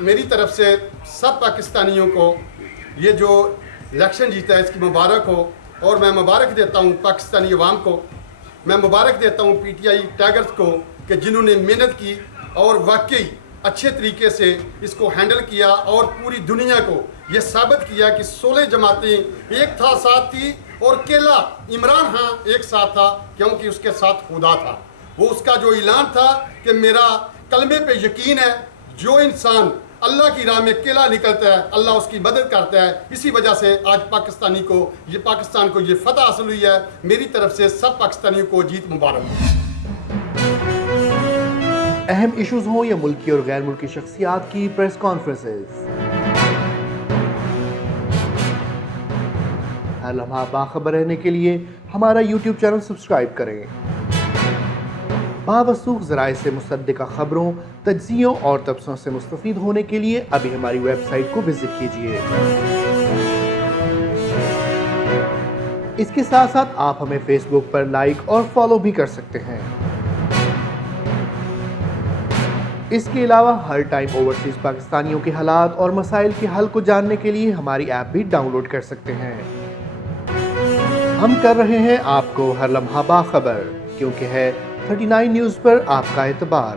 میری طرف سے سب پاکستانیوں کو یہ جو الیکشن جیتا ہے اس کی مبارک ہو، اور میں مبارک دیتا ہوں پاکستانی عوام کو، میں مبارک دیتا ہوں پی ٹی آئی ٹائگرز کو کہ جنہوں نے محنت کی اور واقعی اچھے طریقے سے اس کو ہینڈل کیا اور پوری دنیا کو یہ ثابت کیا کہ 16 جماعتیں ایک تھا ساتھ تھی، اور کیلا عمران خان ایک ساتھ تھا کیونکہ اس کے ساتھ خدا تھا۔ وہ اس کا جو اعلان تھا کہ میرا کلمے پہ یقین ہے، جو انسان اللہ کی راہ میں کیلا نکلتا ہے اللہ اس کی مدد کرتا ہے۔ اسی وجہ سے آج پاکستان کو یہ فتح حاصل ہوئی ہے۔ میری طرف سے سب پاکستانیوں کو جیت مبارک۔ اہم ایشوز ہوں یا ملکی اور غیر ملکی شخصیات کی پریس کانفرنسز، ہر لمحہ باخبر رہنے کے لیے ہمارا یوٹیوب چینل سبسکرائب کریں۔ باوثوق ذرائع سے مصدقہ خبروں، تجزیوں اور تبصروں سے مستفید ہونے کے لیے ابھی ہماری ویب سائٹ کو وزٹ کیجیے۔ اس کے ساتھ ساتھ آپ ہمیں فیس بک پر لائک اور فالو بھی کر سکتے ہیں۔ اس کے علاوہ ہر ٹائم اوورسیز پاکستانیوں کے حالات اور مسائل کے حل کو جاننے کے لیے ہماری ایپ بھی ڈاؤن لوڈ کر سکتے ہیں۔ ہم کر رہے ہیں آپ کو ہر لمحہ باخبر، کیونکہ ہے 39 نیوز پر آپ کا اعتبار۔